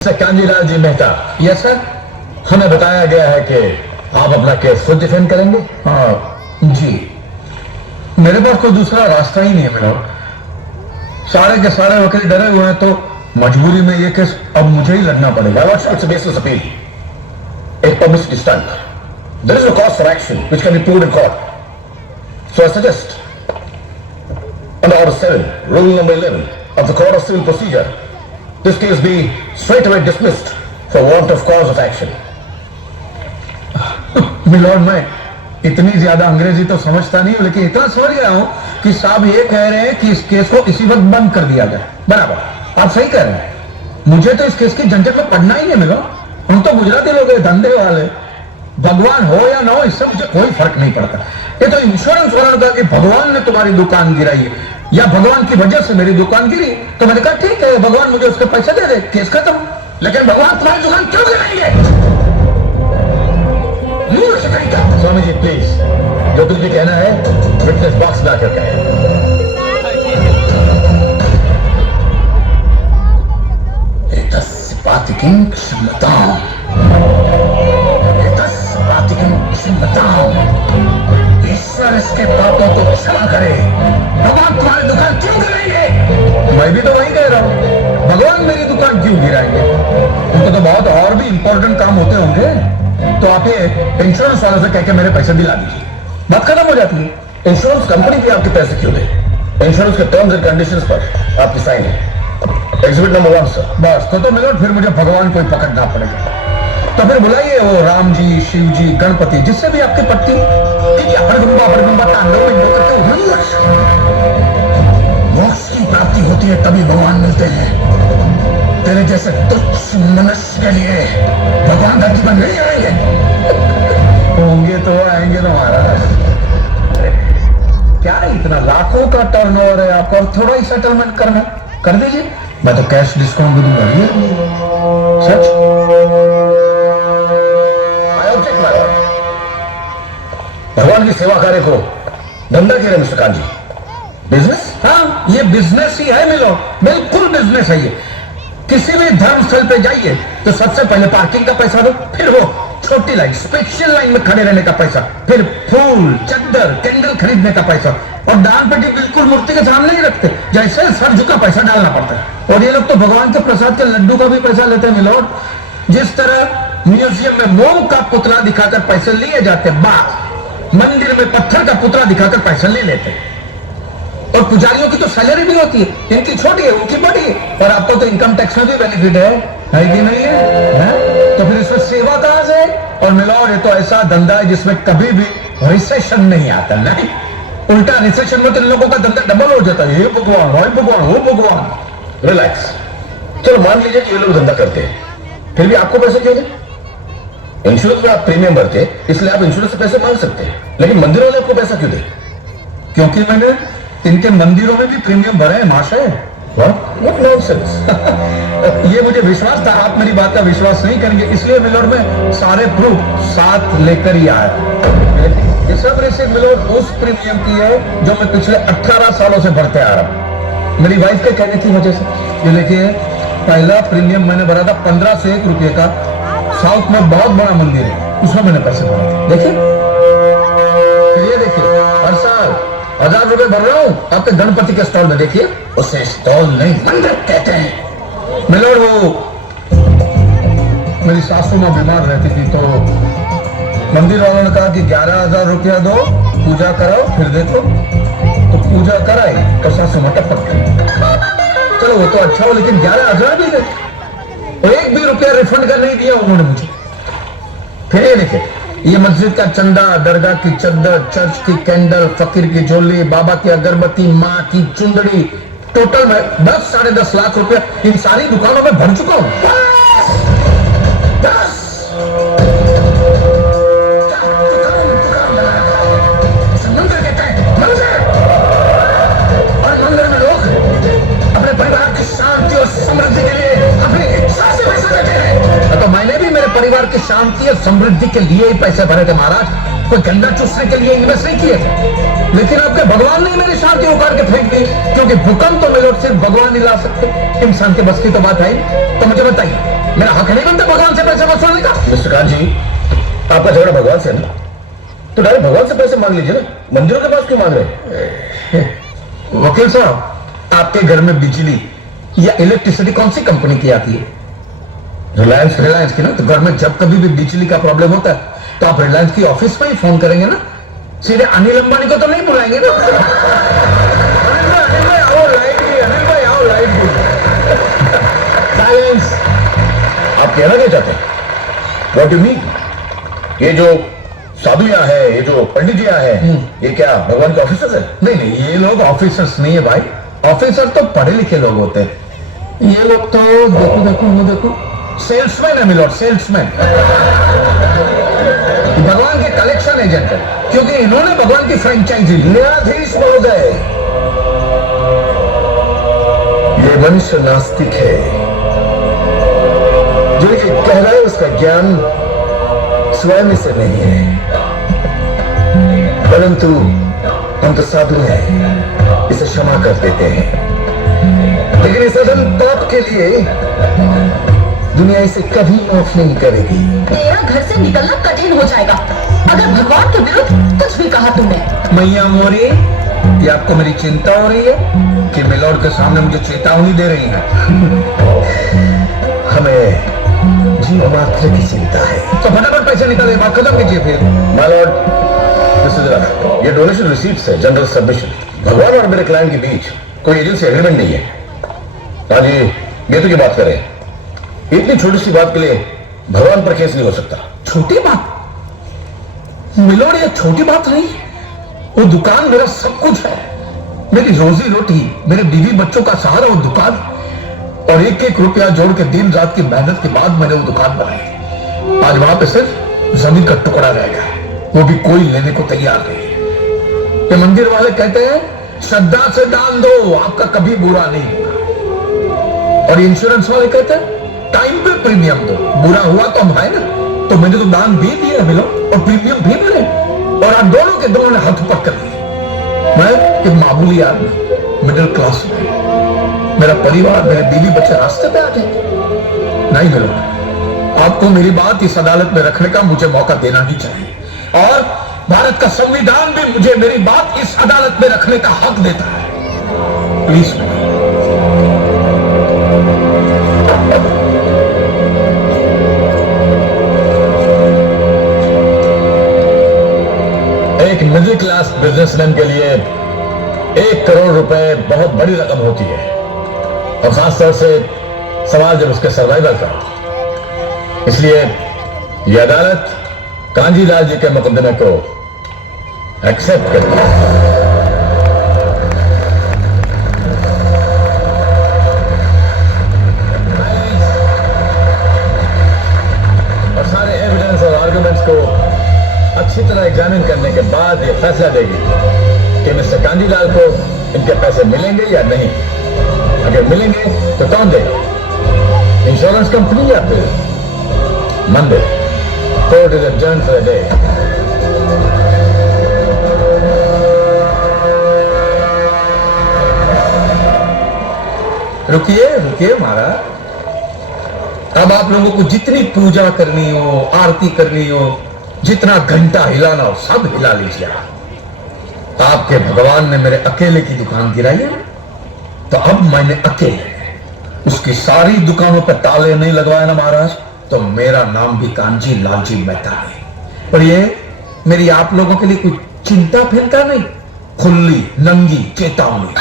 Kanjilal ji Mehta. Yes sir. हमें बताया गया है कि आप अपना केस खुद डिफेंड करेंगे। हाँ जी, मेरे पास कोई दूसरा रास्ता ही नहीं है मेरा। सारे के सारे वकील डरे हुए हैं, तो मजबूरी में ये केस अब मुझे ही लड़ना पड़ेगा। It's a baseless appeal. A publicity stunt. There is no cause for action which can be proved in court. So I suggest, under Order 7, Rule number 11 of the Code of Civil Procedure, this case be straight away dismissed for want of cause of action. Milord, मैं इतनी ज्यादा अंग्रेजी तो समझता नहीं हूं, लेकिन इतना समझ गया हूं कि साहब ये कह रहे हैं कि इस केस को इसी वक्त बंद कर दिया जाए। बराबर, आप सही कह रहे हैं। मुझे तो इस केस की झंझट में पड़ना ही नहीं मिला। हम तो गुजराती लोग हैं, धंधे वाले। भगवान हो या ना हो, इससे मुझे कोई फर्क नहीं पड़ता। ये तो इंश्योरेंस वाला था कि भगवान ने तुम्हारी दुकान गिराई है या भगवान की वजह से मेरी दुकान गिरी, तो मैंने कहा ठीक है, भगवान मुझे उसके पैसे दे दे, केस खत्म। लेकिन भगवान तुम्हारी दुकान क्यों गिराएंगे? स्वामी जी प्लीज, जो कुछ भी कहना है विटनेस बॉक्स में आकर कहें। ईश्वर इसके पापों को क्षमा करे। भगवान तुम्हारी दुकान क्यों गिराएंगे? मैं भी तो वही कह रहा हूँ, भगवान मेरी दुकान क्यों गिराएंगे? उनको तो बहुत और भी इंपॉर्टेंट काम होते होंगे। तो आप ये इंश्योरेंस वालों से कह के मेरे पैसे दिला दीजिए, बात खत्म हो जाती है। इंश्योरेंस कंपनी भी आपके पैसे क्यों दे? इंश्योरेंस के टर्म्स एंड कंडीशंस पर आपकी साइन है। Exhibit number 1 sir. बस तो मिलो, फिर मुझे भगवान को ही पकड़ना पड़ेगा। तो फिर बुलाइए वो राम जी, शिव जी, गणपति, जिससे भी आपकी पट्टी मोक्ष की प्राप्ति होती है, तभी भगवान मिलते हैं। तेरे जैसे तुच्छ मनुष्य के लिए भगवान धरती पर नहीं आएंगे। होंगे तो आएंगे ना महाराज। क्या इतना लाखों का टर्नओवर है आपको, और थोड़ा ही सेटलमेंट करना कर दीजिए। मैं तो कैश डिस्काउंट भी दूंगा। सच भगवान की सेवा कार्य को धंधा कह रहे मिस्टर कांजी? बिजनेस? हाँ, ये बिजनेस ही है मिलो, बिल्कुल बिजनेस है ये। किसी भी धर्म स्थल पे जाइए तो सबसे पहले पार्किंग का पैसा दो, फिर वो छोटी लाइन, स्पेशल लाइन में खड़े रहने का पैसा, फिर फूल, चद्दर, कैंडल खरीदने का पैसा, और दान पेटी बिल्कुल मूर्ति के सामने ही रखते, जैसे सर झुका पैसा डालना पड़ता है। और ये लोग तो भगवान के प्रसाद के लड्डू का भी पैसा लेते हैं मिलोड। जिस तरह म्यूजियम में मोम का पुतला दिखाकर पैसे लिए जाते, बात मंदिर में पत्थर का पुतला दिखाकर पैसा ले लेते। और पुजारियों की तो सैलरी भी होती है, इनकी छोटी है, उनकी बड़ी है। और आपको तो इनकम टैक्स में भी बेनिफिट है कि नहीं है? तो फिर इसमें सेवा कहां से? और मिलाओ, ये तो ऐसा धंधा है जिसमें कभी भी रिसेशन नहीं आता। नहीं, उल्टा रिसेशन में तो इन लोगों का धंधा डबल हो जाता है। हे भगवान, हे भगवान, हो भगवान। रिलैक्स। चलो मान लीजिए कि ये लोग धंधा करते हैं, फिर भी आपको पैसे क्यों दें? इंश्योरेंस में आप प्रीमियम भरते, इसलिए आप इंश्योरेंस से पैसे मांग सकते हैं, लेकिन मंदिर वाले आपको पैसा क्यों दे? क्योंकि मैंने इनके मंदिरों में भी प्रीमियम भरे हैं महाशय। What nonsense? ये मुझे विश्वास था, आप मेरी बात का विश्वास नहीं करेंगे, इसलिए मिलोड में सारे प्रूफ साथ लेकर ही आया। ये सब रेसिक मिलोड उस प्रीमियम की है जो मैं पिछले 18 सालों से भरते आ रहा हूं, मेरी वाइफ के कहने की वजह से। ये देखिए, पहला प्रीमियम मैंने भरा था 15 से 1 रुपये का। साउथ में बहुत बड़ा मंदिर है, उसमें मैंने पैसे भरे थे। देखिए, ये देखिए, हर साल 1000 रुपए भर रहा हूं आपके गणपति के स्टॉल में। देखिए, उसे स्टॉल नहीं, मंदिर कहते हैं मिलोड। वो मेरी सासू मां बीमार रहती थी, तो मंदिर वालों ने कहा कि 11,000 रुपया दो, पूजा कराओ, फिर देखो। तो पूजा कराई तो सासू मां टपक गई। चलो वो तो अच्छा हो, लेकिन 11,000 भी दे, तो 1 भी रुपया रिफंड का नहीं दिया उन्होंने मुझे। फिर ये देखिए, ये मस्जिद का चंदा, दरगाह की चद्दर, चर्च की कैंडल, फकीर की झोली, बाबा की अगरबत्ती, माँ की चुंदड़ी, टोटल में 10 साढ़े 10 लाख रुपया इन सारी दुकानों में भर चुका हूं। मंदिर कहते हैं, मंदिर। और मंदिर में लोग अपने परिवार की शांति और समृद्धि के लिए अपनी इच्छा से पैसा देते हैं। तो मैंने भी मेरे परिवार की शांति और समृद्धि के लिए ही पैसे भरे थे महाराज। कोई गंदा चूसने के लिए इन्वेस्ट नहीं किए थे। लेकिन आपके भगवान ने मेरी शांति उखाड़ के फेंक दी, क्योंकि भूकंप तो मिलोट सिर्फ भगवान नहीं ला सकते, इंसान के बस की तो बात है। तो मुझे बताइए, मेरा हक नहीं बनता भगवान से पैसे वसूलने का? मिस्टर कांत जी, आपका झगड़ा भगवान से है ना, तो डायरेक्ट भगवान से पैसे मांग लीजिए ना, मंदिरों के पास क्यों मांग रहे हैं? वकील साहब, आपके घर में बिजली या इलेक्ट्रिसिटी कौन सी कंपनी की आती है? रिलायंस की ना। तो घर में जब कभी भी बिजली का प्रॉब्लम होता है तो आप रिलायंस की ऑफिस में ही फोन करेंगे ना, सीधे अनिल अंबानी को तो नहीं बुलाएंगे ना। अनिल भाई आओ लाइट भी। साइलेंस। आप कहना क्या चाहते हैं? What you mean? ये जो साधु यहाँ है, ये जो पंडित जी यहाँ है, ये क्या भगवान के ऑफिसर्स है? नहीं, ये लोग ऑफिसर्स नहीं है भाई। ऑफिसर तो पढ़े लिखे लोग होते हैं। ये लोग तो देखो सेल्समैन है मिलोड, सेल्समैन। भगवान के कलेक्शन एजेंट है, क्योंकि इन्होंने भगवान की फ्रेंचाइजी ली। न्यायाधीश महोदय, ये मनुष्य नास्तिक है। जो ये कह रहा है उसका ज्ञान स्वयं से नहीं है, परंतु हम तो साधु हैं, इसे क्षमा कर देते हैं। लेकिन इस अदम पाप के लिए दुनिया इसे कभी माफ नहीं करेगी। तेरा घर से निकलना कठिन हो जाएगा अगर भगवान के विरुद्ध कुछ भी कहा तुमने। मैया मोरी, ये आपको मेरी चिंता हो रही है कि मिलोड के सामने मुझे चेतावनी दे रही है? हमें जीव मात्र की चिंता है। तो फटाफट पैसे निकाले, बात खत्म कीजिए फिर। माय लॉर्ड, ये डोनेशन रिसीप्ट्स है, जनरल सबमिशन। भगवान और मेरे क्लाइंट के बीच कोई एजेंसी एग्रीमेंट नहीं है। हाँ जी, ये तो की बात करें, इतनी छोटी सी बात के लिए भगवान पर केस नहीं हो सकता। छोटी बात मिलोड, ये छोटी बात नहीं। वो दुकान मेरा सब कुछ है, मेरी रोजी रोटी, मेरे बीवी बच्चों का सहारा वो दुकान, और एक एक रुपया जोड़ के दिन रात की मेहनत के बाद मैंने वो दुकान बनाई। आज वहां पे सिर्फ जमीन का टुकड़ा रह गया, वो भी कोई लेने को तैयार नहीं। ये मंदिर वाले कहते हैं श्रद्धा से दान दो, आपका कभी बुरा नहीं होगा। और इंश्योरेंस वाले कहते हैं टाइम पे प्रीमियम दो, बुरा हुआ तो हम है ना। तो मैंने तो दान भी दिया मिलो और प्रीमियम भी मिले, और आप दोनों के दोनों ने हाथ ऊपर कर लिए। मैं एक मामूली आदमी, मिडिल क्लास में, मेरा परिवार, मेरे बीवी बच्चे रास्ते पे आ गए। नहीं मिलो, आपको मेरी बात इस अदालत में रखने का मुझे मौका देना ही चाहिए, और भारत का संविधान भी मुझे मेरी बात इस अदालत में रखने का हक देता है। प्लीज एक मिडिल क्लास बिजनेसमैन के लिए 1 करोड़ रुपए बहुत बड़ी रकम होती है, और खासतौर से सवाल जब उसके सर्वाइवल का। इसलिए यह अदालत कांजीलाल जी के मुकदमे को एक्सेप्ट करती है। और सारे एविडेंस और आर्गुमेंट्स को अच्छी तरह एग्जामिन करने के बाद ये फैसला देगी कि मिस्टर कांजीलाल को इनके पैसे मिलेंगे या नहीं। अगर मिलेंगे तो कौन देगा, इंश्योरेंस कंपनी या फिर मंदिर? Court is adjourned for a day. रुकिए महाराज, अब आप लोगों को जितनी पूजा करनी हो, आरती करनी हो, जितना घंटा हिलाना हो, सब हिला लीजिए। आपके भगवान ने मेरे अकेले की दुकान गिराई है, तो अब मैंने अकेले उसकी सारी दुकानों पर ताले नहीं लगवाए ना महाराज, तो मेरा नाम भी कांजी लालजी मेहता है। और ये मेरी आप लोगों के लिए कोई चिंता फिरता नहीं, खुली नंगी चेतावनी।